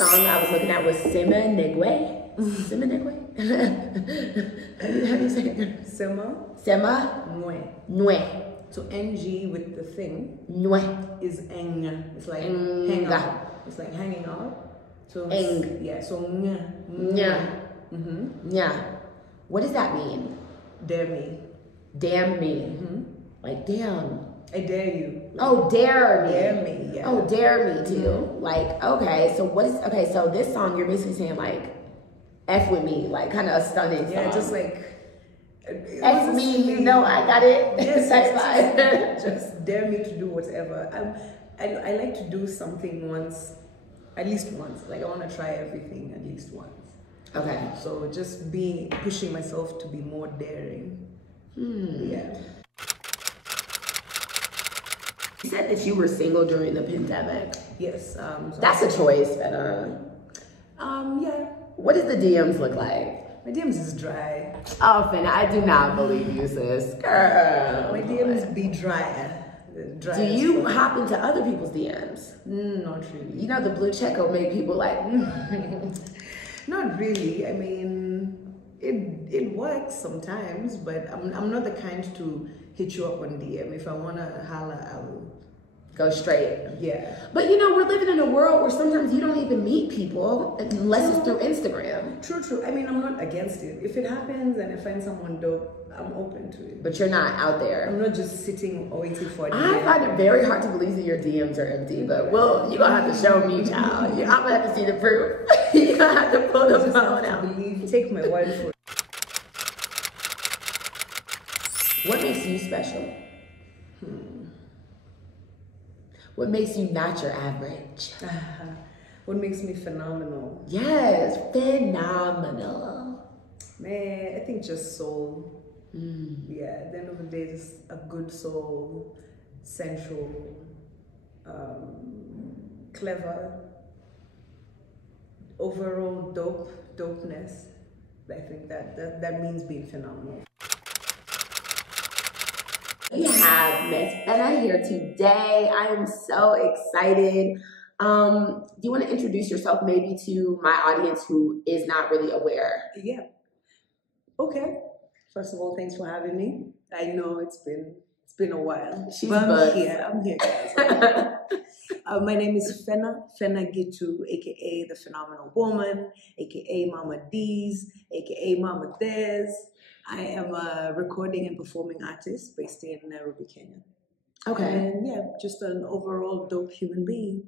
last song I was looking at was Sema Negwe. Sema Negwe? How do you say it? Sema Nwe. So NG with the thing Nwe is eng. It's like hang out. It's like hanging out. So eng. Yeah. So Nya. Yeah. What does that mean? Dare me. Damn me. Like damn. I dare you. Oh, dare me. Dare me. Yeah. Oh, dare me too. Like okay. So what is okay? So this song you're basically saying like F with me, like kind of a stunning song. Yeah, just like F me, you know I got it. Yes, just dare me to do whatever. I like to do something once, at least once. Like I want to try everything at least once. Okay. So just pushing myself to be more daring. Yeah. You said that you were single during the pandemic. Yes. That's a choice, Fena. Yeah. What does the DMs look like? My DMs is dry. Oh, Fena, I do not believe you, sis. Girl. My DMs be dry. Do you hop into other people's DMs? Not really. You know the blue check will make people like, Not really. I mean, it works sometimes, but I'm not the kind to hit you up on DM. If I wanna holla, I will go straight. Yeah. But you know, we're living in a world where sometimes you don't even meet people unless it's through Instagram. True. I mean, I'm not against it. If it happens and I find someone dope, I'm open to it. But you're not out there. I'm not just sitting waiting for it. I find it very hard to believe that your DMs are empty, but well, you're gonna have to show me, child. I'm gonna have to see the proof. You're gonna have to pull the phone out. Take my word for it. What makes you special? What makes you not your average? What makes me phenomenal? Yes, phenomenal. Man, I think just soul. Yeah, at the end of the day, just a good soul, sensual, clever, overall dopeness. I think that means being phenomenal. We have Miss Fena here today. I am so excited. Do you want to introduce yourself maybe to my audience who is not really aware? Yeah. Okay. First of all, thanks for having me. I know it's been a while. I'm here, guys. My name is Fena Gitu, aka the Phenomenal Woman, aka Mama D's, aka Mama Des. I am a recording and performing artist based in Nairobi, Kenya. Okay. And yeah, just an overall dope human being.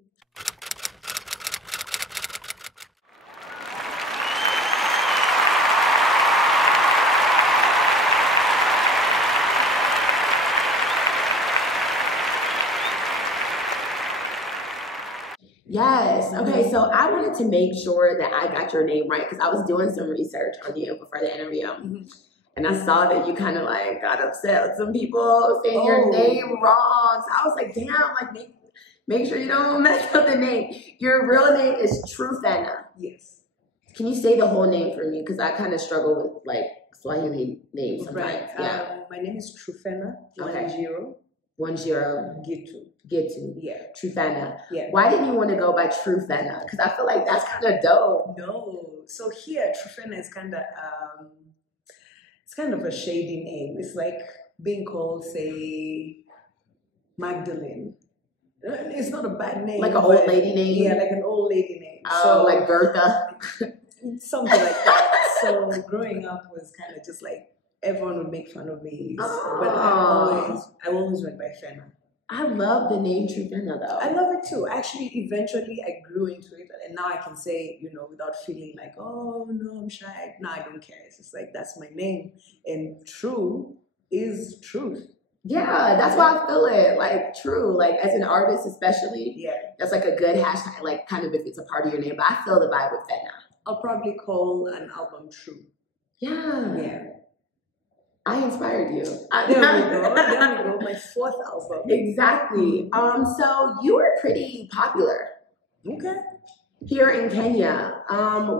Yes. Okay. So I wanted to make sure that I got your name right because I was doing some research on you before the interview. And I saw that you kind of like got upset with some people saying your name wrong. So I was like, damn, like make sure you don't mess up the name. Your real name is True Fena. Yes. Can you say the whole name for me? Because I kind of struggle with like Swahili names sometimes. Right. Yeah. My name is True Fena. Okay. 10 Gitu. Yeah. True Fena. Yeah. Why didn't you want to go by True Fena? Because I feel like that's kind of dope. No. So here, True Fena is kind of it's kind of a shady name. It's like being called, say, Magdalene. It's not a bad name. Like an old lady name? Yeah, like an old lady name. Oh, so, like Bertha? Something like that. So growing up was kind of just like, everyone would make fun of me. But I always went by Fena. I love the name True Fena though. I love it too. Actually, eventually I grew into it, and now I can say, you know, without feeling like, oh no, I'm shy. No, I don't care. It's just like, that's my name. And true is truth. Yeah, that's why I feel it. Like true, like as an artist especially. Yeah. That's like a good hashtag, like kind of if it's a part of your name. But I feel the vibe with Fena. I'll probably call an album True. Yeah. Yeah. I inspired you. There we go. My 4th album. Exactly. So you were pretty popular. Okay. Here in Kenya.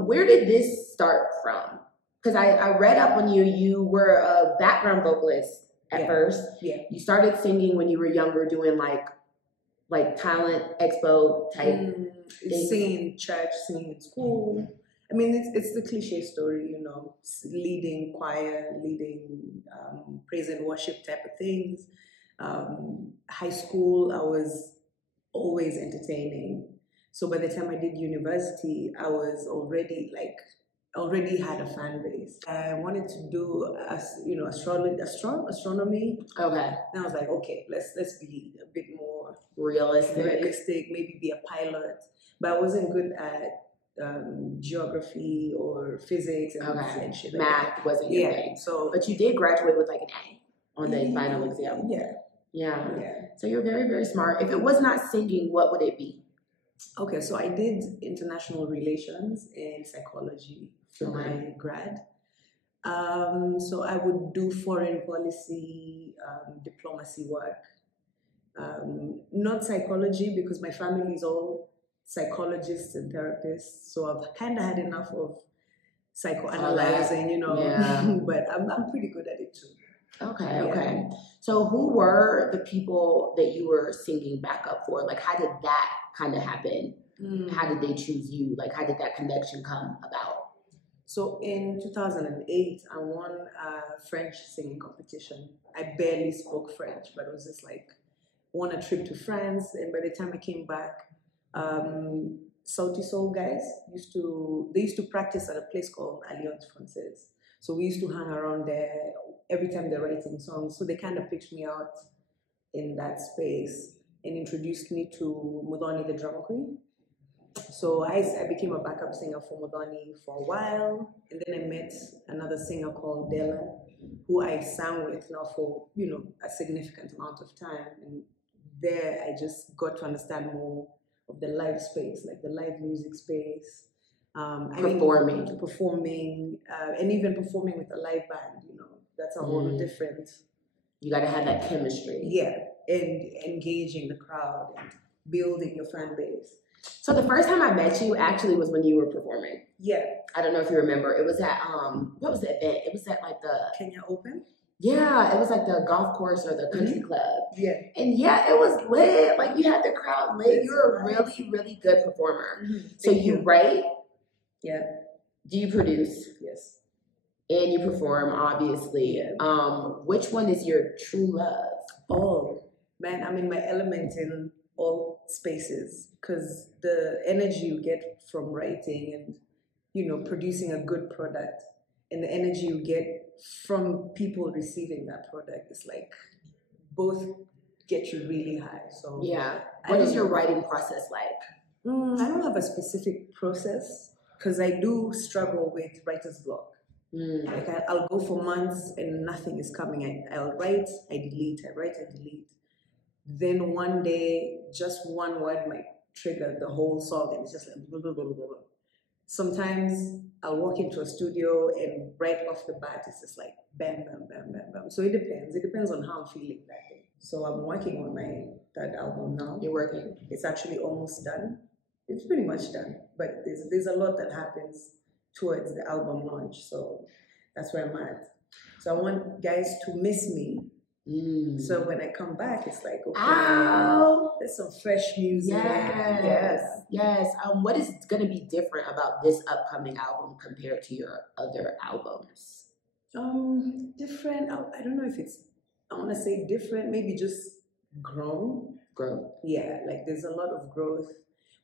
Where did this start from? Because I read up on you. You were a background vocalist at first. Yeah. You started singing when you were younger, doing like like talent expo type singing in church, singing in school. I mean, it's the cliche story, you know, leading choir, leading praise and worship type of things. High school, I was always entertaining. So by the time I did university, I was already had a fan base. I wanted to do astronomy. Okay. And I was like, okay, let's be a bit more realistic, maybe be a pilot. But I wasn't good at geography or physics and shit. Math wasn't your thing. So, but you did graduate with like an A on the final exam. Yeah. So you're very, very smart. If it was not singing, what would it be? Okay, so I did international relations and psychology for my grad. So I would do foreign policy, diplomacy work. Not psychology, because my family is all psychologists and therapists. So I've kind of had enough of psychoanalyzing, you know. Yeah. But I'm pretty good at it too. Okay. So who were the people that you were singing backup for? Like, how did that kind of happen? How did they choose you? Like, how did that connection come about? So in 2008, I won a French singing competition. I barely spoke French, but it was just like, won a trip to France. And by the time I came back, Sauti Soul guys used to practice at a place called Alliance Française. So we used to hang around there every time they're writing songs. So they kind of picked me out in that space and introduced me to Mudhoni the drama queen. So I became a backup singer for Mudhoni for a while. And then I met another singer called Della, who I sang with now for, a significant amount of time. And there I just got to understand more of the live space, like the live music space. Performing, and even performing with a live band, that's a whole different. You got to have that chemistry. Yeah, and engaging the crowd and building your fan base. So the first time I met you actually was when you were performing. Yeah. I don't know if you remember. It was at, what was the event? It was at like the... Kenya Open? Yeah, it was like the golf course or the country club. Yeah. And yeah, it was lit. Like you had the crowd lit. You're a really, really good performer. So you write? Yeah. Do you produce? Yes. And you perform, obviously. Yeah. Which one is your true love? Oh, man, I'm in my element in all spaces, because the energy you get from writing and, producing a good product, and the energy you get from people receiving that product is like, both get you really high. So yeah. What is your writing process like? I don't have a specific process, because I do struggle with writer's block. Like I'll go for months and nothing is coming. I'll write, I delete, I write, I delete. Then one day, just one word might trigger the whole song, and it's just like blah, blah, blah, blah, blah. Sometimes I'll walk into a studio and right off the bat, it's just like bam, bam, bam, bam, bam. So it depends. It depends on how I'm feeling that day. So I'm working on my third album now. You're working? It's actually almost done. It's pretty much done, but there's a lot that happens towards the album launch. So that's where I'm at. So I want guys to miss me. So when I come back, it's like, okay, there's some fresh music. Yes. What is going to be different about this upcoming album compared to your other albums? Different. I don't know if I want to say different, maybe just grown. Growth. Yeah, like there's a lot of growth.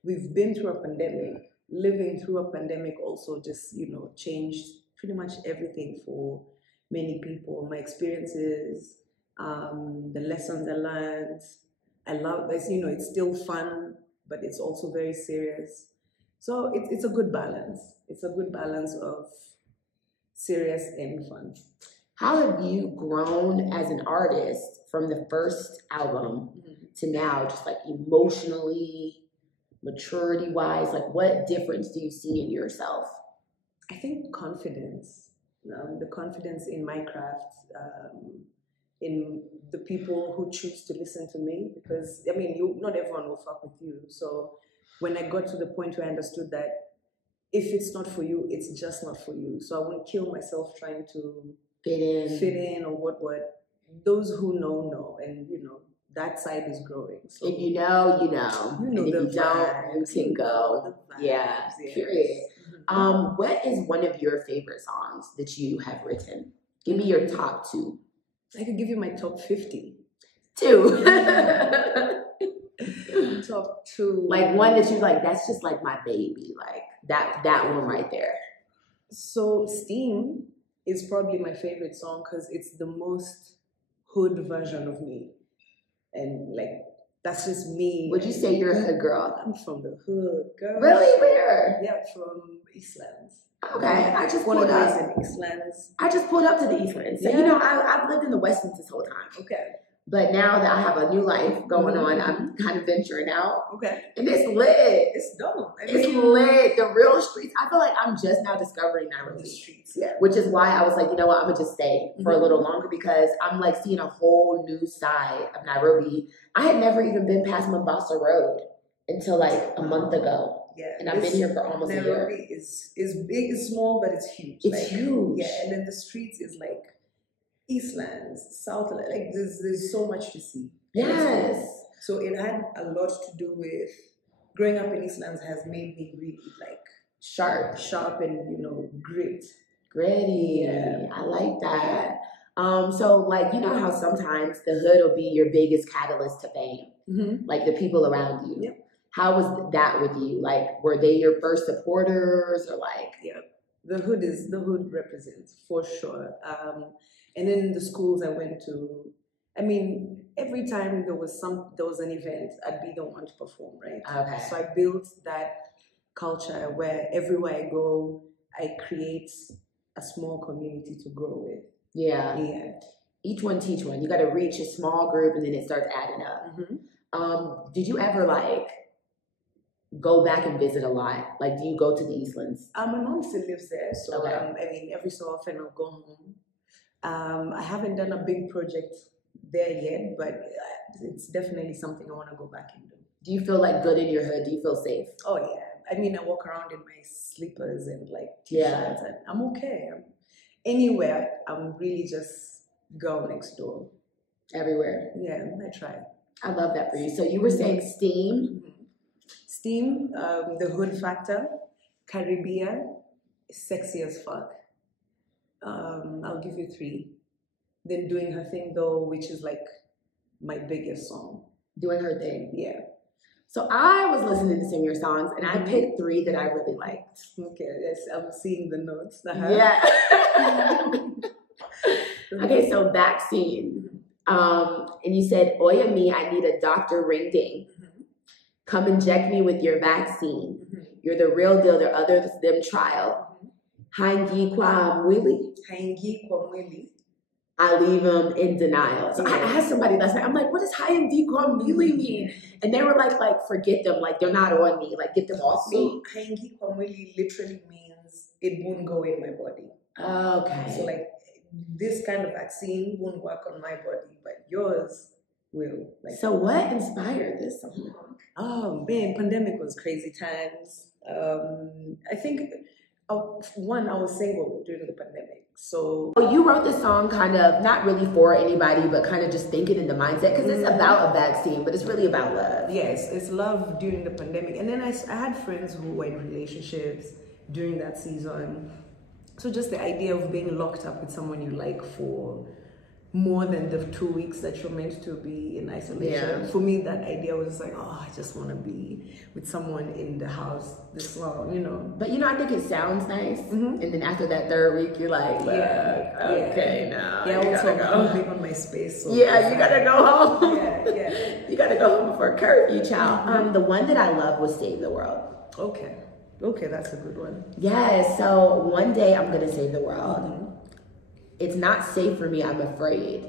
We've been through a pandemic. Living through a pandemic also just, changed pretty much everything for many people. My experiences, the lessons I learned. I love this, it's still fun, but it's also very serious. So it's a good balance. It's a good balance of serious and fun. How have you grown as an artist from the first album to now, just like emotionally, maturity-wise? Like, what difference do you see in yourself? I think confidence. The confidence in my craft, in the people who choose to listen to me, because not everyone will fuck with you. So when I got to the point where I understood that if it's not for you, it's just not for you. So I won't kill myself trying to fit in or what. Those who know, and that side is growing. So if you know, you know. You know and if the you don't, vibes, you can go. Yeah, yes. period. What is one of your favorite songs that you have written? Give me your top 2. I could give you my top 50. 2. Top 2. Like one that you like, that's just like my baby. Like that one right there. So Steam is probably my favorite song because it's the most hood version of me. And like, that's just me. Would you say you're a hood girl? I'm from the hood, girl. Really? Where? Yeah, from Eastlands. Okay, I just pulled up. In Eastlands. I just pulled up to the Eastlands. So, Yeah. I've lived in the Westlands this whole time. Okay. But now that I have a new life going on, I'm kind of venturing out. Okay. And it's lit. It's dope. It's lit. The real streets. I feel like I'm just now discovering Nairobi. The streets, yeah. Which is why I was like, you know what, I'm going to just stay for a little longer because I'm like seeing a whole new side of Nairobi. I had never even been past Mombasa Road until like a month ago. Yeah. And I've been here for almost a year. Nairobi is big, it's small, but it's huge. It's huge. Yeah, and then the streets is like Eastlands, Southland, like there's so much to see. Yes. So it had a lot to do with growing up in Eastlands has made me really like sharp and gritty. Yeah, I like that. So like how sometimes the hood will be your biggest catalyst to fame, like the people around you. Yep. How was that with you? Like, were they your first supporters or like? Yeah, the hood represents for sure. And then the schools I went to, I mean, every time there was an event, I'd be the one to perform, right? Okay. So I built that culture where everywhere I go, I create a small community to grow with. Yeah. Yeah. Each one teach one. You got to reach a small group and then it starts adding up. Did you ever like go back and visit a lot? Like, do you go to the Eastlands? My mom still lives there, so okay. I mean, every so often I'll go home. I haven't done a big project there yet, but it's definitely something I want to go back and do. Do you feel like good in your hood? Do you feel safe? Oh yeah. I mean, I walk around in my slippers and like t-shirts, and I'm okay. Anywhere, I'm really just girl next door. Everywhere. Yeah, I try. I love that for you. So you were saying Steam? Steam, the hood factor, Caribbean, sexy as fuck. I'll give you 3. Then Doing Her Thing though, which is like my biggest song. Doing Her Thing. Yeah. So I was listening to some of your songs and I picked 3 that I really liked. Okay, yes, I'm seeing the notes. Yeah. Okay, so Vaccine. And you said, Oya me, I need a doctor ring ding. Come inject me with your vaccine. You're the real deal, there are others them trial. Haingi kwa mwili. Haingi kwa mwili. I leave them in denial. So I asked somebody last night, I'm like, what does haingi kwa mwili mean? And they were like, forget them, like they're not on me, like get them off me. So haingi kwa mwili literally means it won't go in my body. Okay. So like this kind of vaccine won't work on my body, but yours will. Like, so what inspired this song? Oh man, pandemic was crazy times. I think one, I was single during the pandemic. So you wrote this song kind of not really for anybody, but kind of just thinking in the mindset because it's about a vaccine, but it's really about love. Yes, it's love during the pandemic. And then I had friends who were in relationships during that season. So just the idea of being locked up with someone you like for more than the 2 weeks that you're meant to be in isolation. Yeah. For me, that idea was like, oh, I just want to be with someone in the house this long, But I think it sounds nice. And then after that 3rd week, you're like, okay, now yeah, also I'm big on my space. So you gotta go home. Yeah. You gotta go home before curfew, child. The one that I love was Save the World. Okay, that's a good one. Yes, so one day I'm gonna save the world. It's not safe for me, I'm afraid.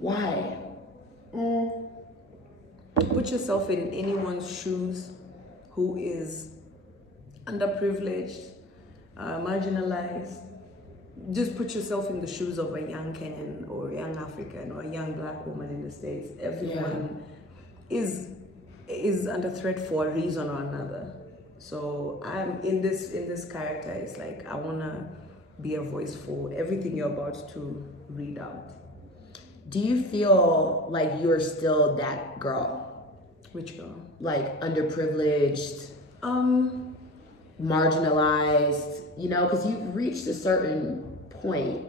Why? Put yourself in anyone's shoes who is underprivileged, marginalized. Just put yourself in the shoes of a young Kenyan or a young African or a young Black woman in the States. Everyone is under threat for a reason or another. So I'm in this character, it's like I wanna be a voice for everything you're about to read out. Do you feel like you're still that girl? Which girl? Like underprivileged, marginalized, you know, because you've reached a certain point.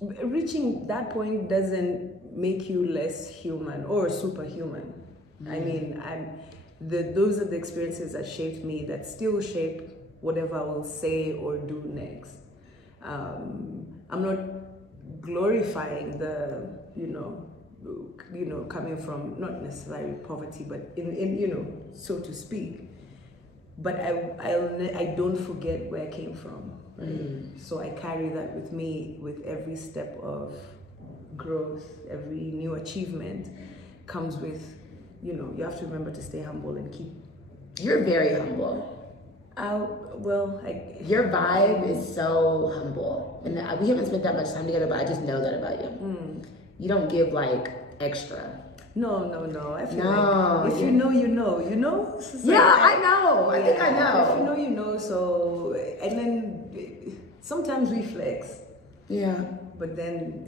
Reaching that point doesn't make you less human or superhuman. I mean, those are the experiences that shaped me, that still shape whatever I will say or do next. I'm not glorifying the, coming from not necessarily poverty, but in so to speak. But I don't forget where I came from. Right? So I carry that with me with every step of growth. Every new achievement comes with, you have to remember to stay humble and keep. You're very humble. Your vibe is so humble, and we haven't spent that much time together, but I just know that about you. You don't give like extra. No. I feel like if you know, you know. I know. I think I know. If you know, you know. So, and then sometimes we flex. Yeah. But then,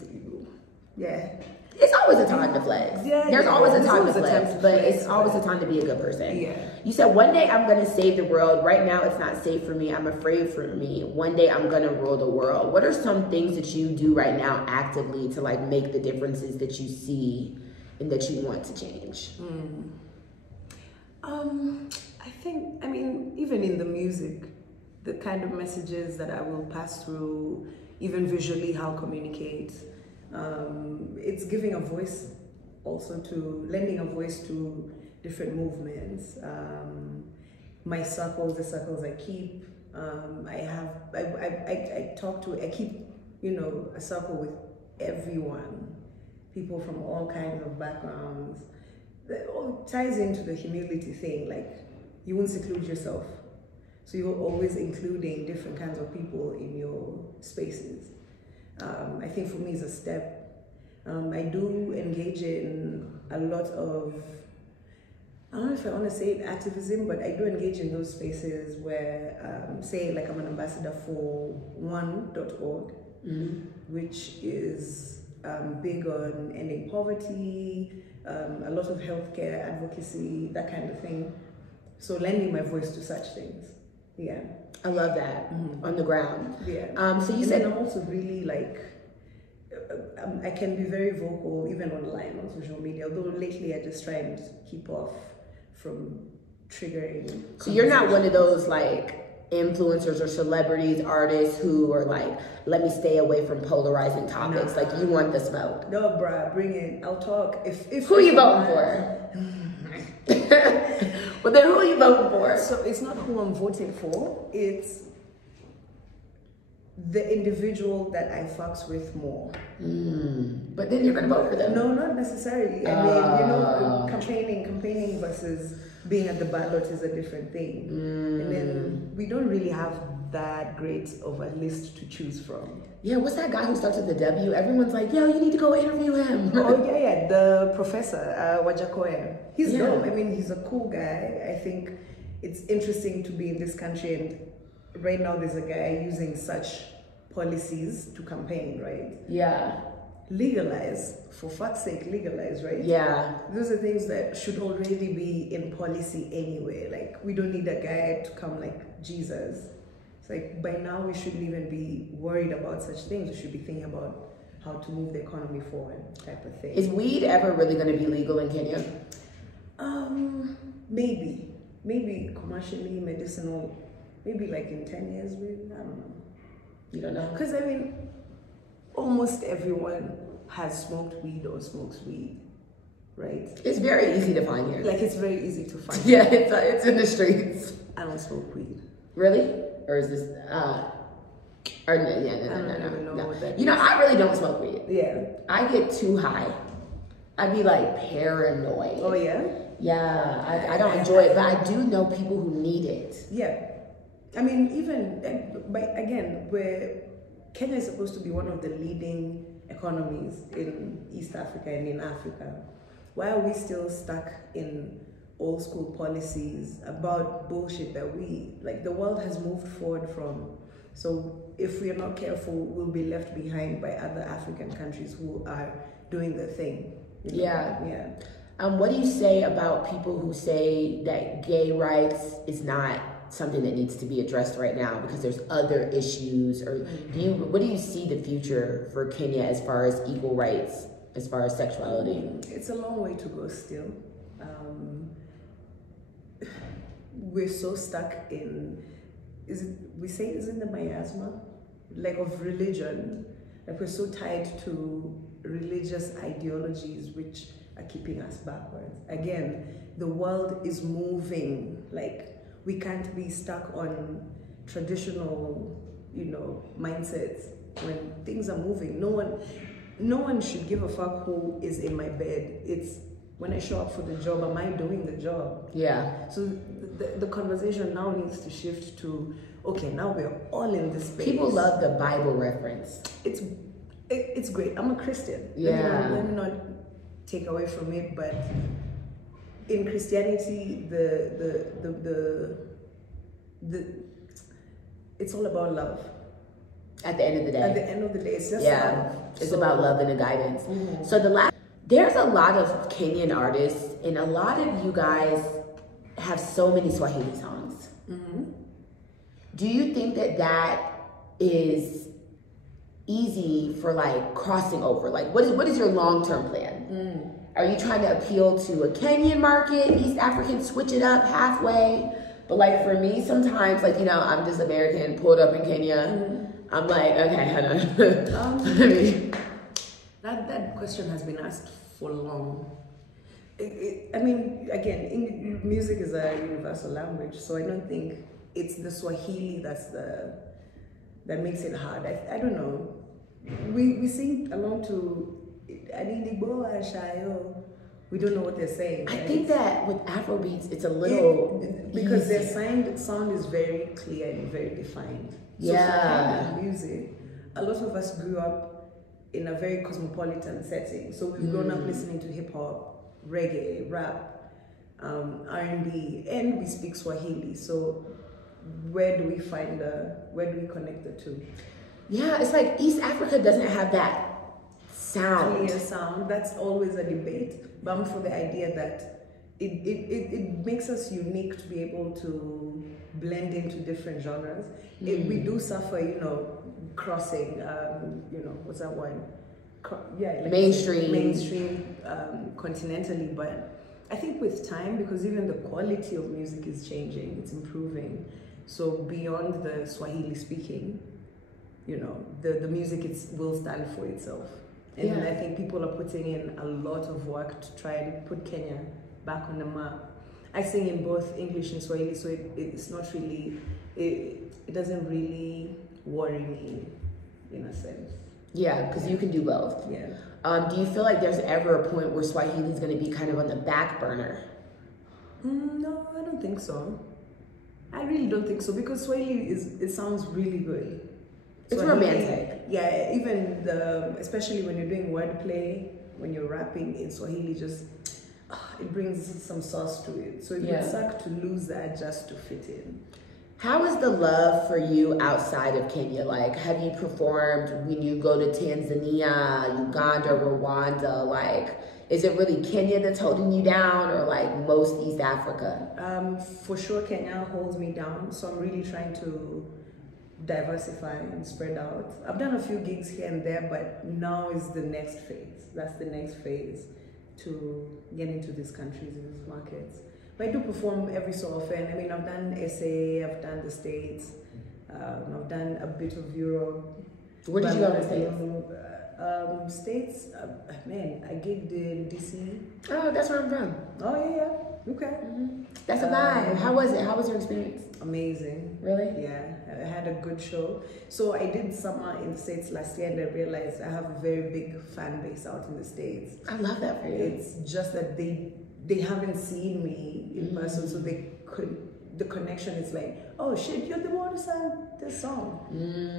it's always a time to flex. There's always a time to flex, but it's always a time to be a good person. Yeah. You said one day I'm gonna save the world. Right now it's not safe for me. I'm afraid for me. One day I'm gonna rule the world. What are some things that you do right now actively to like make the differences that you see and that you want to change? I mean, even in the music, the kind of messages that I will pass through, even visually, how I communicate. It's giving a voice also to, lending a voice to different movements. My circles, the circles I keep, I keep, a circle with everyone, people from all kinds of backgrounds. That all ties into the humility thing, like you won't seclude yourself. So you're always including different kinds of people in your spaces. I think for me it's a step. I do engage in a lot of, I don't know if I want to say activism, but I do engage in those spaces where, say like I'm an ambassador for one.org, which is big on ending poverty, a lot of healthcare advocacy, that kind of thing. So lending my voice to such things. Yeah. I love that. On the ground. Yeah. So you said I'm also really like, I can be very vocal even online on social media, although lately I just try and keep off from triggering. So you're not one of those like influencers or celebrities, artists who are like, let me stay away from polarizing topics. Like you want the smoke. No, bruh, bring it. I'll talk. If who are you voting for? Well, then who are you voting for? So it's not who I'm voting for. It's the individual that I fucks with more. But then you're gonna vote for them. No, not necessarily. I mean, campaigning versus being at the ballot is a different thing. And then we don't really have that great of a list to choose from. Yeah, what's that guy who starts with the W? Everyone's like, yo, you need to go interview him. The professor, Wajakoya. He's dope. I mean, he's a cool guy. I think it's interesting to be in this country, and right now there's a guy using such policies to campaign, right? Yeah. Legalize, for fuck's sake, legalize, right? Yeah. Those are things that should already be in policy anyway. Like, we don't need a guy to come like Jesus. It's like, by now we shouldn't even be worried about such things. We should be thinking about how to move the economy forward, type of thing. Is weed ever really going to be legal in Kenya? Maybe commercially, medicinal, maybe like in 10 years, maybe, I don't know. You don't know? Because I mean, almost everyone has smoked weed or smokes weed, right? It's very easy to find here. Like, it's very easy to find. Yeah, it's in the streets. I don't smoke weed. Really? Or is this, no. I really don't smoke weed. Yeah. I get too high. I'd be like paranoid. Oh yeah? Yeah, I don't enjoy it, but I do know people who need it. Yeah. I mean, even, where Kenya is supposed to be one of the leading economies in East Africa and in Africa, why are we still stuck in old school policies about bullshit that the world has moved forward from? So if we are not careful, we'll be left behind by other African countries who are doing their thing. Yeah. What do you say about people who say that gay rights is not something that needs to be addressed right now because there's other issues? Or what do you see the future for Kenya as far as equal rights, as far as sexuality? It's a long way to go still. We're so stuck in, is it the miasma? Like of religion. Like we're so tied to religious ideologies which are keeping us backwards. Again, the world is moving. Like we can't be stuck on traditional, mindsets when things are moving. No one should give a fuck who is in my bed. It's when I show up for the job, am I doing the job? Yeah. So the conversation now needs to shift to, okay, now we're all in this space. People love the Bible reference. It's great. I'm a Christian. Yeah. Let me not take away from it, but in Christianity, the it's all about love. At the end of the day. At the end of the day, it's just love. It's about love and the guidance. Mm-hmm. So there's a lot of Kenyan artists, and a lot of you guys have so many Swahili songs. Mm-hmm. Do you think that is easy for like crossing over? Like, what is your long-term plan? Are you trying to appeal to a Kenyan market, East African, switch it up halfway? But like for me, sometimes, like, I'm just American, pulled up in Kenya. I'm like, okay, hold on. That question has been asked for long. I mean, again, music is a universal language, so I don't think it's the Swahili that makes it hard. I don't know. We sing along to Adidigbo Shayo. We don't know what they're saying. Right? I think that with Afrobeats, it's a little because their sound is very clear and very defined. So for music, a lot of us grew up in a very cosmopolitan setting. So we've grown up listening to hip hop, reggae, rap, R&B, and we speak Swahili. So where do we connect the two? Yeah, it's like East Africa doesn't have that sound. Clear sound. That's always a debate. But I'm for the idea that it makes us unique to be able to blend into different genres. We do suffer, crossing, what's that one? Like mainstream continentally, but I think with time, because even the quality of music is changing, it's improving. So beyond the Swahili speaking, the music will stand for itself. And I think people are putting in a lot of work to try to put Kenya back on the map. I sing in both English and Swahili, so it's not really, it doesn't really worry me in a sense. Yeah, because you can do both. Yeah. Do you feel like there's ever a point where Swahili is going to be kind of on the back burner? No, I don't think so. I really don't think so, because Swahili it sounds really good. It's romantic. Yeah, even especially when you're doing wordplay, when you're rapping in Swahili, just it brings some sauce to it. So it would suck to lose that just to fit in. How is the love for you outside of Kenya? Like, have you performed when you go to Tanzania, Uganda, Rwanda? Like, is it really Kenya that's holding you down, or like most East Africa? For sure, Kenya holds me down. So I'm really trying to diversify and spread out. I've done a few gigs here and there, but now is the next phase. That's the next phase to get into these countries and these markets. But I do perform every so often. I mean, I've done SA, I've done the States, I've done a bit of Europe. Where did you go in the States? States, man, I gigged in DC. Oh, that's where I'm from. Oh, yeah. Okay. That's a vibe. How was it? How was your experience? Amazing. Really? Yeah, I had a good show. So I did summer in the States last year, and I realized I have a very big fan base out in the States. I love that for you. It's just that they haven't seen me in person, so the connection is like, oh shit, you're the one who sang this song.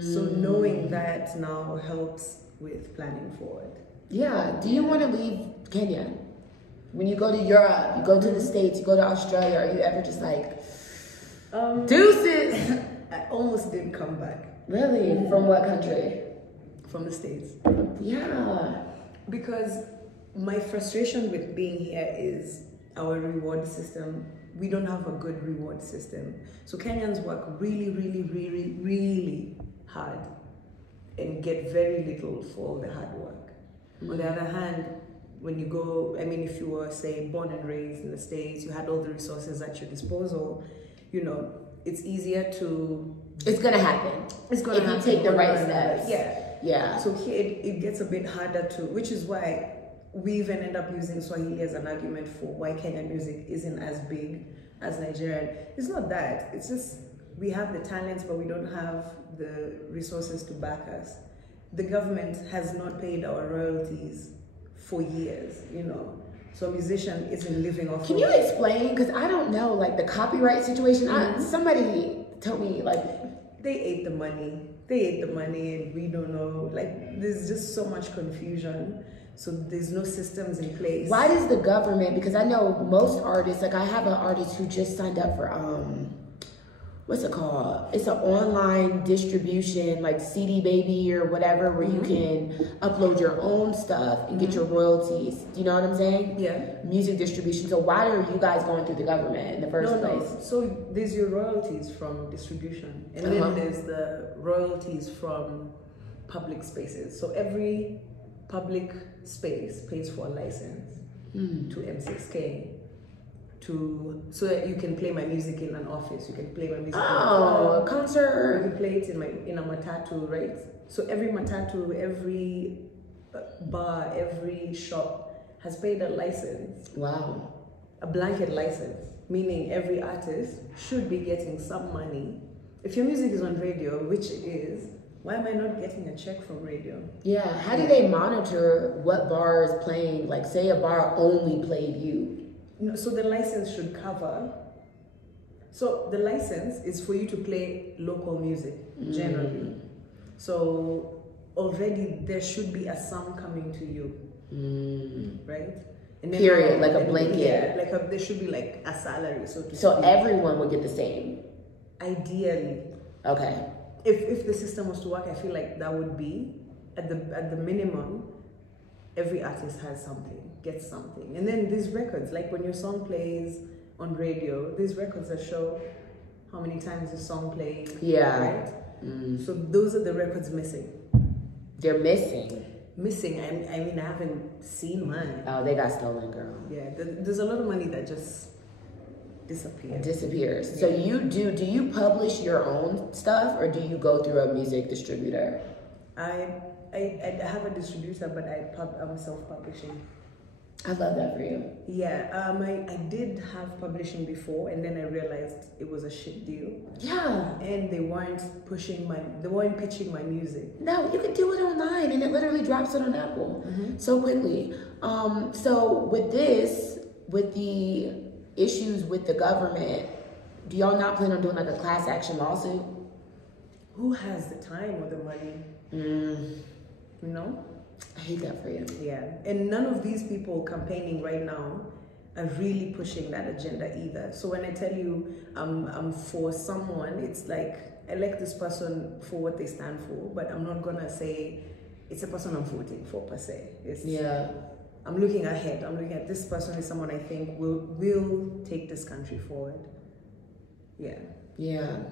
So knowing that now helps with planning forward. Yeah. Do you want to leave Kenya? When you go to Europe, you go to the States, you go to Australia, are you ever just like, deuces? I almost didn't come back. Really? From what country? From the States. Yeah. Because my frustration with being here is our reward system. We don't have a good reward system. So Kenyans work really, really, really, really hard and get very little for all the hard work. On the other hand, when you go, I mean, if you were, say, born and raised in the States, you had all the resources at your disposal, you know, it's easier to... It's going to happen. It's going to happen. If you take the right steps. Yeah. So here it gets a bit harder to, which is why we even end up using Swahili as an argument for why Kenyan music isn't as big as Nigerian. It's not that. It's just we have the talents, but we don't have the resources to back us. The government has not paid our royalties for years, you know. So a musician isn't living off. Can you explain? Because I don't know, like the copyright situation. Somebody told me, like, they ate the money. They ate the money, and we don't know. Like, there's just so much confusion. So there's no systems in place. Why does the government, because I know most artists, like I have an artist who just signed up for, what's it called? It's an online distribution, like CD Baby or whatever, where you can upload your own stuff and get your royalties. Do you know what I'm saying? Yeah. Music distribution. So why are you guys going through the government in the first place? No. So there's your royalties from distribution. And then there's the royalties from public spaces. So every public space pays for a license to M6K so that you can play my music in an office, you can play my music in a concert, you can play it in a matatu, right? So every matatu, every bar, every shop has paid a license. Wow. A blanket license, meaning every artist should be getting some money. If your music is on radio, which it is, why am I not getting a check from radio? Yeah, how do they monitor what bar is playing? Like, say a bar only played you. No, so the license should cover. So the license is for you to play local music, generally. So already there should be a sum coming to you, right? And then period, like a blanket. Yeah, there should be like a salary, so to speak. So everyone would get the same? Ideally. Okay. If the system was to work, I feel like that would be at the minimum. Every artist has something, gets something, and then these records, like when your song plays on radio, these records that show how many times the song played. Yeah. Right. So those are the records missing. They're missing. I mean, I haven't seen mine. Oh, they got stolen, girl. Yeah. There's a lot of money that just disappears. So do you publish your own stuff, or do you go through a music distributor? I have a distributor, but I'm self-publishing. I love that for you. Yeah, I did have publishing before, and then I realized it was a shit deal. Yeah. And they weren't pitching my music. No, you can do it online, and it literally drops it on Apple so quickly. So with the issues with the government, do y'all not plan on doing like a class action lawsuit? Who has the time or the money? You know? I hate that for you. Yeah. And none of these people campaigning right now are really pushing that agenda either. So when I tell you I'm for someone, it's like I like this person for what they stand for, but I'm not gonna say it's a person I'm voting for per se. I'm looking ahead. I'm looking at this person is someone I think will take this country forward. Yeah. Yeah.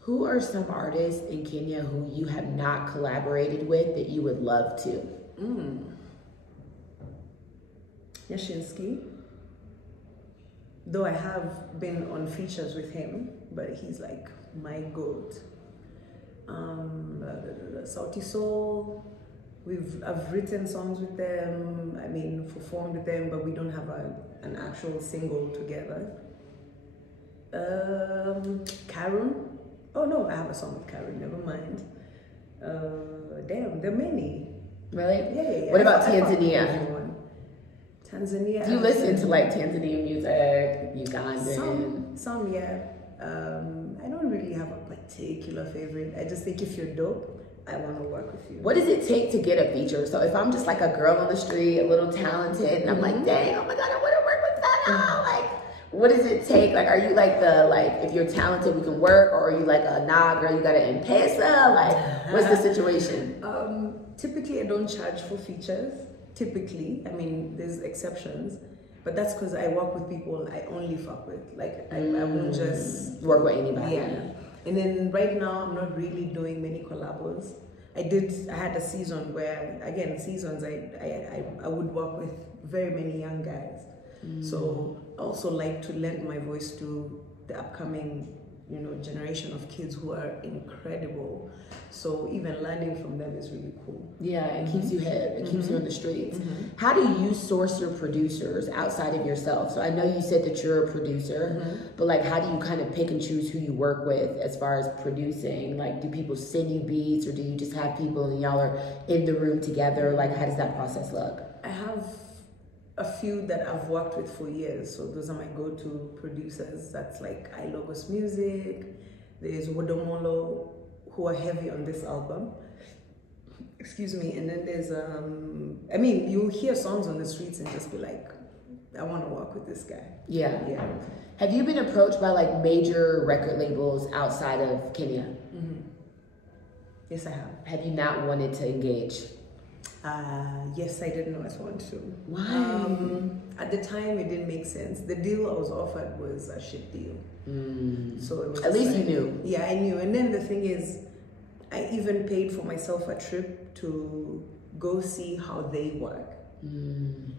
Who are some artists in Kenya who you have not collaborated with that you would love to? Yashinsky. Though I have been on features with him, but he's like my goat. Sauti Soul. I've written songs with them. I mean, performed with them, but we don't have an actual single together. Karun. Oh no, I have a song with Karen, never mind. Damn, there are many. Really? Yeah. What about Tanzania? Tanzania. Do you listen to like Tanzanian music, Ugandan? Some, yeah. I don't really have a particular favorite. I just think if you're dope, I want to work with you. What does it take to get a feature? So if I'm just like a girl on the street, a little talented, and I'm like, dang, oh my God, I want to work with Fena. Like, what does it take? Like, are you like if you're talented, we can work? Or are you like a nah, girl, you got to M-Pesa? Like, what's the situation? Typically, I don't charge for features. typically. I mean, there's exceptions, but that's because I work with people I only fuck with. Like, I won't just work with anybody. Yeah. And then right now, I'm not really doing many collabos. I had a season where, again, seasons, I would work with very many young guys. So I also like to lend my voice to the upcoming, generation of kids who are incredible. So even learning from them is really cool. Yeah, it keeps you hip. It keeps you on the streets. How do you source your producers outside of yourself? So I know you said that you're a producer, but like, how do you kind of pick and choose who you work with as far as producing? Like, do people send you beats, or do you just have people and y'all are in the room together? Like, how does that process look? I have a few that I've worked with for years, so those are my go-to producers. That's like iLogos Music, there's Wodomolo, who are heavy on this album, excuse me, and then there's you'll hear songs on the streets and just be like, I want to work with this guy. Yeah. Have you been approached by like major record labels outside of Kenya? Yes, I have. Have you not wanted to engage? Yes, I didn't want to. Why? At the time, it didn't make sense. The deal I was offered was a shit deal. So it was at least you knew. Yeah, I knew. And then the thing is, I even paid for myself a trip to go see how they work.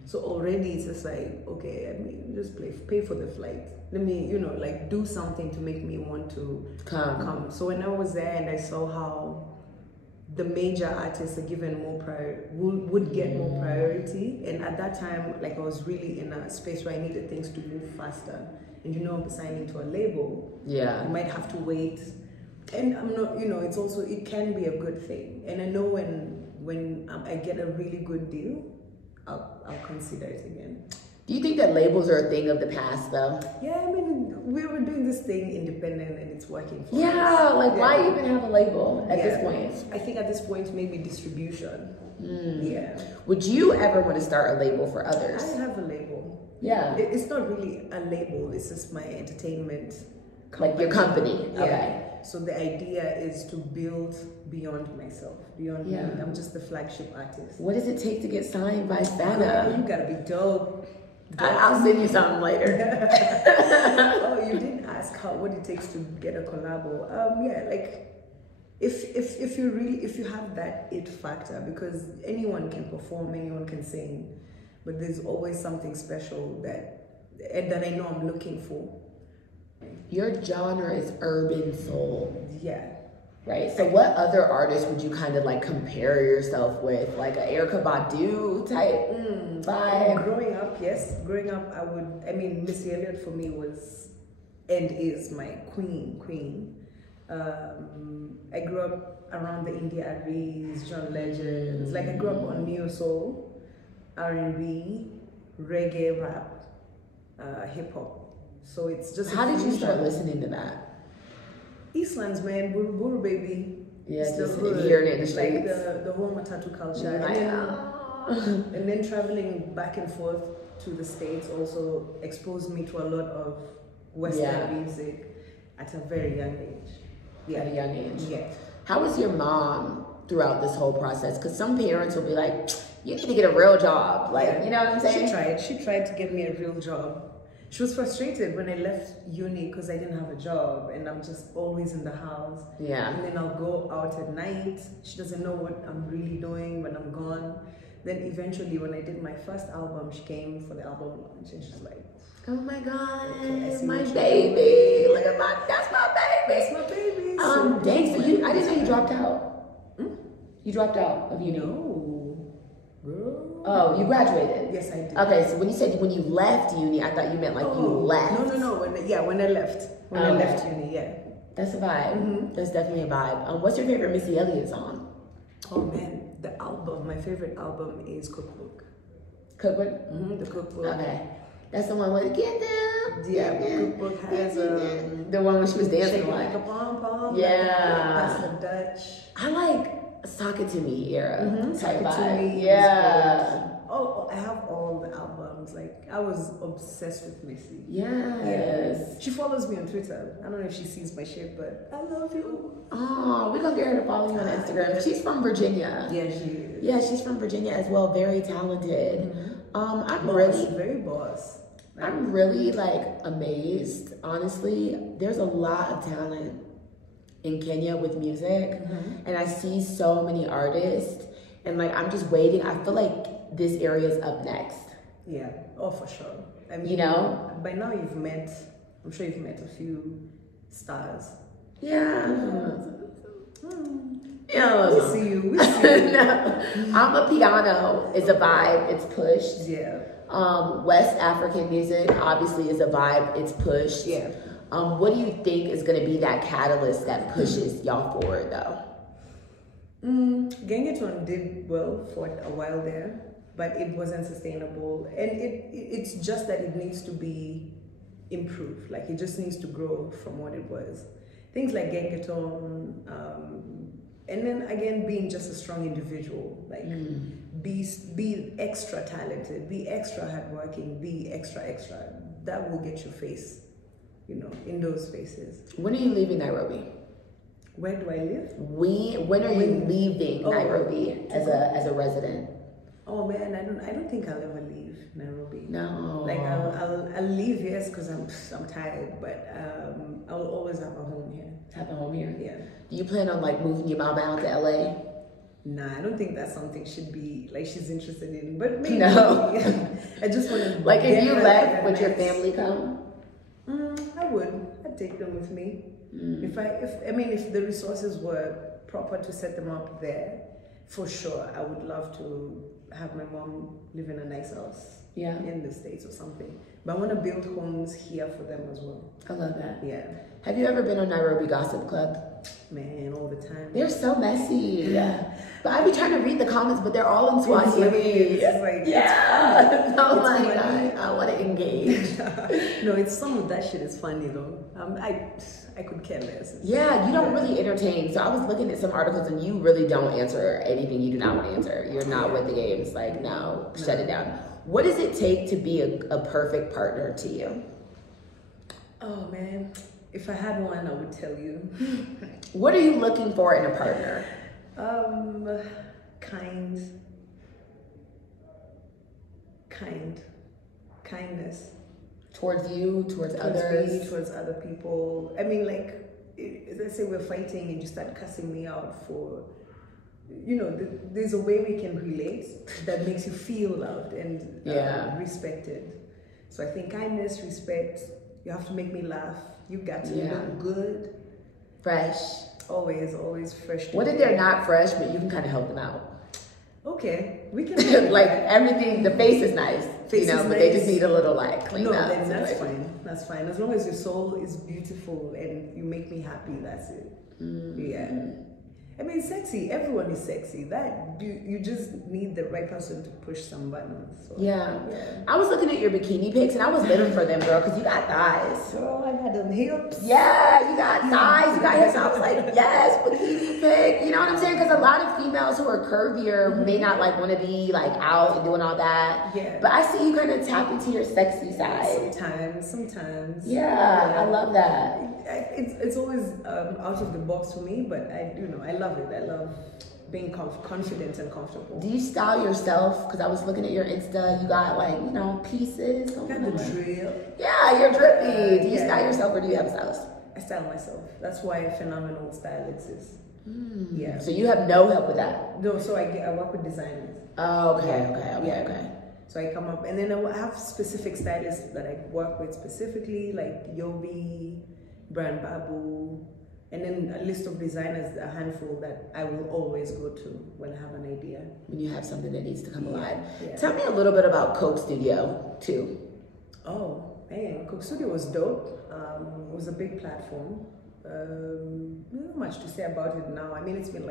So already it's just like, okay, just pay for the flight. Let me, do something to make me want to come. So when I was there and I saw how the major artists are given more would get more priority, and at that time, like, I was really in a space where I needed things to move faster. And signing to a label, I might have to wait, and I'm not, it's also, it can be a good thing. And I know when I get a really good deal, I'll consider it again. Do you think that labels are a thing of the past, though? Yeah, we were doing this thing independent and it's working for us. Yeah, why even have a label at this point? I think at this point, maybe distribution. Yeah. Would you ever want to start a label for others? I have a label. Yeah. It's not really a label, it's just my entertainment company. Like your company. Yeah. Okay. So the idea is to build beyond myself, beyond me. I'm just the flagship artist. What does it take to get signed by Fena? You gotta be dope. I'll send you something later. Oh, you didn't ask what it takes to get a collabo. If you have that it factor, because anyone can perform, anyone can sing, but there's always something special that I know I'm looking for. Your genre is urban soul. Yeah. Right. So what other artists would you kind of like compare yourself with? Like a Erykah Badu type vibe? Growing up, Missy Elliott for me was and is my queen. I grew up around the indie Aries, John Legends. Like, I grew up on neo soul, R&B, reggae, rap, hip hop. So it's just. How did you start listening to that? Eastlands, man, Buru baby. Yeah, just hearing it in the streets. Like the whole matatu culture. And then traveling back and forth to the States also exposed me to a lot of Western music at a very young age. At a young age. Yeah. How was your mom throughout this whole process? Because some parents will be like, you need to get a real job. Like, you know what I'm saying? She tried to get me a real job. She was frustrated when I left uni because I didn't have a job and I'm just always in the house. Yeah. And then I'll go out at night. She doesn't know what I'm really doing when I'm gone. Then eventually when I did my first album, she came for the album launch and she's like, oh my God, okay, my baby. Look at that's my baby. That's my baby. Dang, so I didn't know you dropped out. You dropped out of uni. No, girl. Oh, you graduated? Yes, I did. Okay, so when you said when you left uni, I thought you meant like you left. No. When I left. When I left uni, yeah. That's a vibe. That's definitely a vibe. What's your favorite Missy Elliott song? Oh man, my favorite album is Cookbook. Cookbook? The Cookbook. Okay. That's the one with Get Down. Yeah, Cookbook has the one when she was dancing like a pom-pom. Yeah. That's the Dutch. I like Sock It To Me era type Sock It To vibe. Me. Yeah. Oh, I have all the albums. I was obsessed with Missy. Yes. Yeah. She follows me on Twitter. I don't know if she sees my shit, but I love you. Oh, we're gonna get her to follow you on Instagram. She's from Virginia. Yeah, she is. Yeah, she's from Virginia as well. Very talented. I'm very boss. I'm really like amazed. Honestly, there's a lot of talent in Kenya with music, and I see so many artists, and like I'm just waiting. I feel like this area is up next. Yeah. Oh, for sure. I mean, you know, by now I'm sure you've met a few stars. Yeah. Yeah. We see you. No. I'm a piano. It's a vibe. It's pushed. Yeah. West African music obviously is a vibe. It's pushed. Yeah. What do you think is going to be that catalyst that pushes y'all forward, though? Gengeton did well for a while there, but it wasn't sustainable, and it's just that it needs to be improved. Like it just needs to grow from what it was. Things like Gengeton, and then again being just a strong individual, like be extra talented, be extra hardworking, be extra. That will get your face, in those spaces. When are you leaving Nairobi? Where do I live? When are you leaving Nairobi as a resident? Oh man, I don't think I'll ever leave Nairobi. No. Like I'll leave, yes, because I'm tired, but I'll always have a home here. Have a home here? Yeah. Do you plan on like moving your mama out to LA? Nah, I don't think that's something she's interested in. But maybe. No. I just want to. Like if you left, would your family come? I would. I'd take them with me. If the resources were proper to set them up there, for sure, I would love to have my mom live in a nice house. Yeah. In the States or something. But I want to build homes here for them as well. I love that. Yeah. Have you ever been on Nairobi Gossip Club? Man, all the time. They're so messy. But I be trying to read the comments, but they're all in Swahili. It's like, yeah. Oh my God. I want to engage. No, some of that shit is funny though. I could care less. Yeah, you don't really entertain. So I was looking at some articles and you really don't answer anything you do not want to answer. You're not with the games. Like, no, shut it down. What does it take to be a perfect partner to you? Oh man, if I had one, I would tell you. What are you looking for in a partner? Kindness. Towards you, towards others? Me, towards other people. I mean, like, let's say we're fighting and you start cussing me out for, there's a way we can relate that makes you feel loved and respected. So I think kindness, respect, you have to make me laugh. You got to look good. Fresh. Always fresh. What if they're not fresh, but you can kind of help them out? Okay, we can. Like everything, the face is nice, but they just need a little clean up. No, then that's fine. That's fine. As long as your soul is beautiful and you make me happy, that's it. Yeah. I mean, sexy. Everyone is sexy. That you just need the right person to push some buttons. So, yeah. I was looking at your bikini pics and I was living for them, girl, because you got thighs. Girl, I got them hips. Yeah, you got thighs. You got hips. I was like, yes, bikini pic. You know what I'm saying? Because a lot of females who are curvier may not want to be out and doing all that. Yeah. But I see you kind of tap into your sexy side. Sometimes. Yeah, I love that. It's always out of the box for me, but I love it. I love being confident and comfortable. Do you style yourself? Because I was looking at your Insta. You got pieces. I got the drip. Yeah, you're drippy. Do you style yourself or do you have a stylist? I style myself. That's why a phenomenal style exists. Yeah. So you have no help with that? No. So I work with designers. Oh, okay. So I come up, and then I have specific stylists that I work with specifically, like Yobi, Brand Babu, and then a list of designers, a handful that I will always go to when I have an idea. When you have something that needs to come alive. Yeah. Tell me a little bit about Coke Studio, too. Oh, man, Coke Studio was dope. It was a big platform. Not much to say about it now. I mean, it's been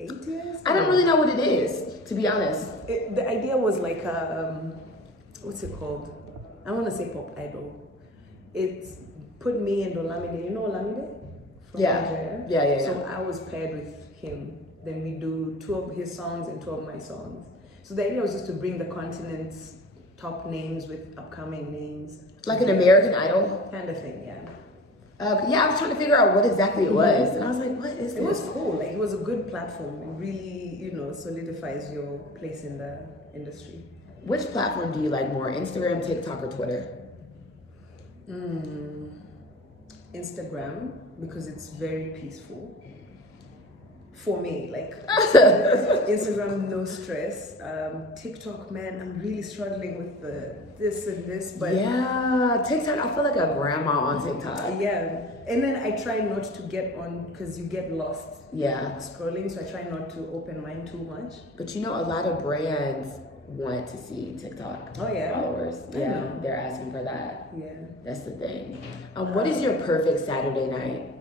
8 years? I don't really know what it is, to be honest. The idea was what's it called? I want to say Pop Idol. It's put me and Olamide. You know Olamide? From Nigeria? Yeah. So I was paired with him. Then we do 2 of his songs and 2 of my songs. So the idea was just to bring the continents top names with upcoming names. Like an American Idol? Kind of thing, yeah. Yeah, I was trying to figure out what exactly it was. And I was like, what is this? It was cool. Like, it was a good platform. It really, you know, solidifies your place in the industry. Which platform do you like more? Instagram, TikTok, or Twitter? Instagram, because it's very peaceful. For me, like, Instagram, no stress. TikTok, man, I'm really struggling with this and this, but yeah, TikTok, I feel like a grandma on TikTok. Yeah, and then I try not to get on because you get lost. Yeah, scrolling, so I try not to open mine too much. But you know, a lot of brands want to see TikTok followers. Yeah, they're asking for that. Yeah, that's the thing. What is your perfect Saturday night?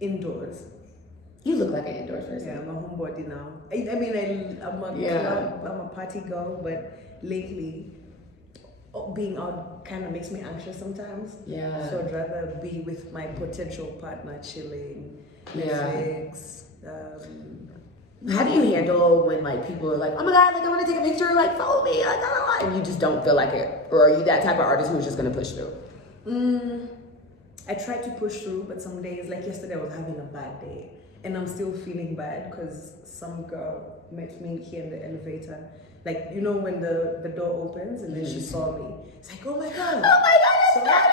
Indoors. You look like an indoors person. Yeah, I'm a homebody now. I mean, I'm a club, I'm a party girl, but lately, being out kind of makes me anxious sometimes. Yeah. So I'd rather be with my potential partner, chilling, Netflix. How do you handle when like people are like, oh my god, like I want to take a picture, like follow me, like and you just don't feel like it, or are you that type of artist who's just gonna push through? I try to push through, but some days, like yesterday, I was having a bad day. And I'm still feeling bad because some girl met me here in the elevator. Like, you know, when the door opens and then she saw me. It's like, oh my god. Oh my god,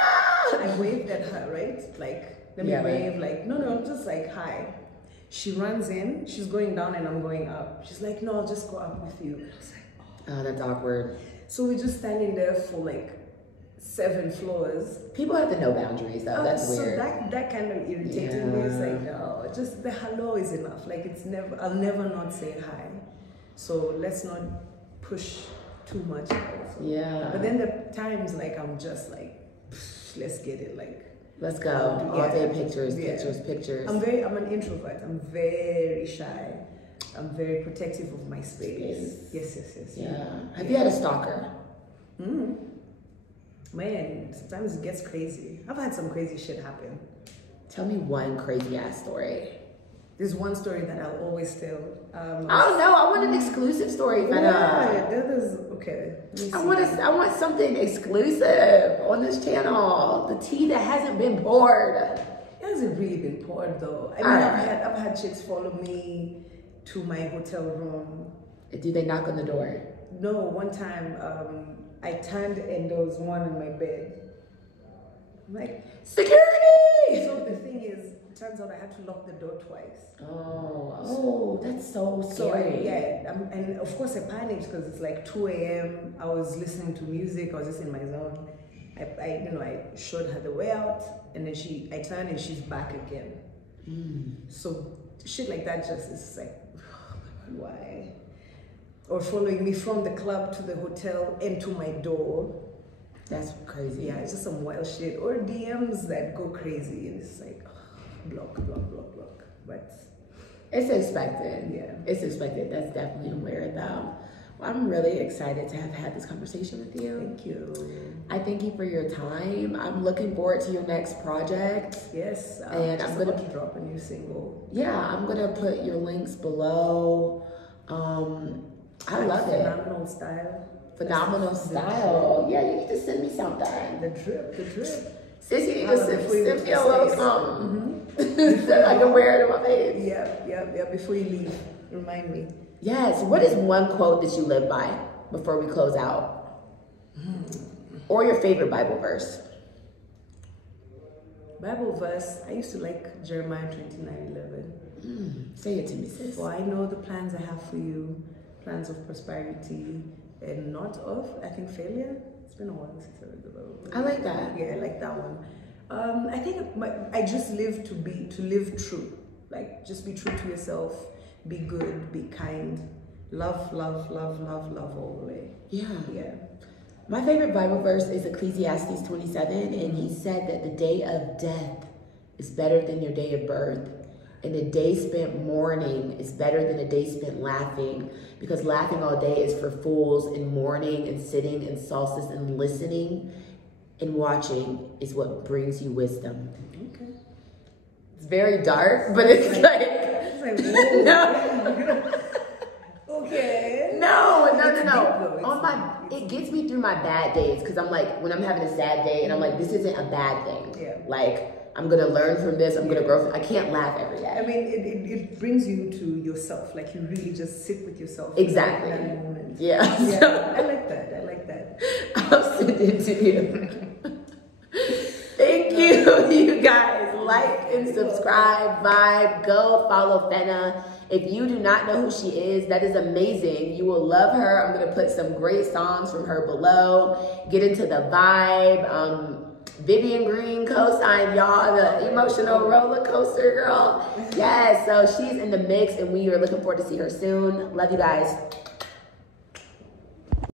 so I waved at her, right? Like, let me wave. Like, no, just like, hi. She runs in, she's going down and I'm going up. She's like, no, I'll just go up with you. And I was like, oh, that's awkward. So we're just standing there for like 7 floors. People have to know boundaries though. That's weird. So that kind of irritated me. It's like, no, just the hello is enough. Like, I'll never not say hi. So let's not push too much. Also. Yeah. But then the times like I'm just like, let's get it. Like, let's go. All day pictures. I'm an introvert. I'm very shy. I'm very protective of my space. Yes. Yeah. Have you had a stalker? Man, sometimes it gets crazy. I've had some crazy shit happen. Tell me one crazy ass story. There's one story that I'll always tell. Oh no, I want an exclusive story, Fena. Yeah, that is okay. I want something exclusive on this channel. The tea that hasn't been poured. It hasn't really been poured though. I mean, I've had chicks follow me to my hotel room. Do they knock on the door? No, one time I turned and there was one in my bed. I'm like, security! So the thing is, it turns out I had to lock the door twice. Oh, that's so scary. So and of course I panicked because it's like 2 a.m. I was listening to music. I was just in my zone. I showed her the way out, and then I turned and she's back again. So shit like that just is like, why? Or following me from the club to the hotel and to my door. That's crazy. Yeah, it's just some wild shit. Or DMs that go crazy, and it's like, block. But it's expected. Yeah. It's expected. That's definitely weird though. Well, I'm really excited to have had this conversation with you. Thank you. I thank you for your time. I'm looking forward to your next project. Yes. And I'm going to drop a new single. Yeah, I'm going to put your links below. I love it. Phenomenal style. Phenomenal style. Yeah, you need to send me something. The drip. Sis, you need to send me a little something that I can wear it in my face. Yeah. Before you leave, remind me. Yes. What is one quote that you live by before we close out? Or your favorite Bible verse? Bible verse, I used to like Jeremiah 29:11. Say it to me, sis. For I know the plans I have for you, plans of prosperity and not of, I think, failure. It's been a while since I read the Bible. I like that. Yeah, I like that one. I think I just live to live true. Like, just be true to yourself, be good, be kind, love all the way. Yeah. My favorite Bible verse is Ecclesiastes 27, and he said that the day of death is better than your day of birth, and a day spent mourning is better than a day spent laughing, because laughing all day is for fools, and mourning and sitting and solstice and listening and watching is what brings you wisdom. Okay. It's very dark, but it's like no. Okay. No. It gets me through my bad days because I'm like, when I'm having a sad day and I'm like, this isn't a bad thing. Yeah. Like, I'm gonna learn from this. I'm gonna grow. I can't laugh every day. I mean, it brings you to yourself. Like you really just sit with yourself. Exactly. In that moment. Yeah. I like that. I'll send it to you. Thank you guys. Like and subscribe, vibe. Go follow Fena. If you do not know who she is, that is amazing. You will love her. I'm gonna put some great songs from her below. Get into the vibe. Vivian Green co-signed, y'all, the emotional roller coaster girl. Yes, so she's in the mix and we are looking forward to see her soon. Love you guys.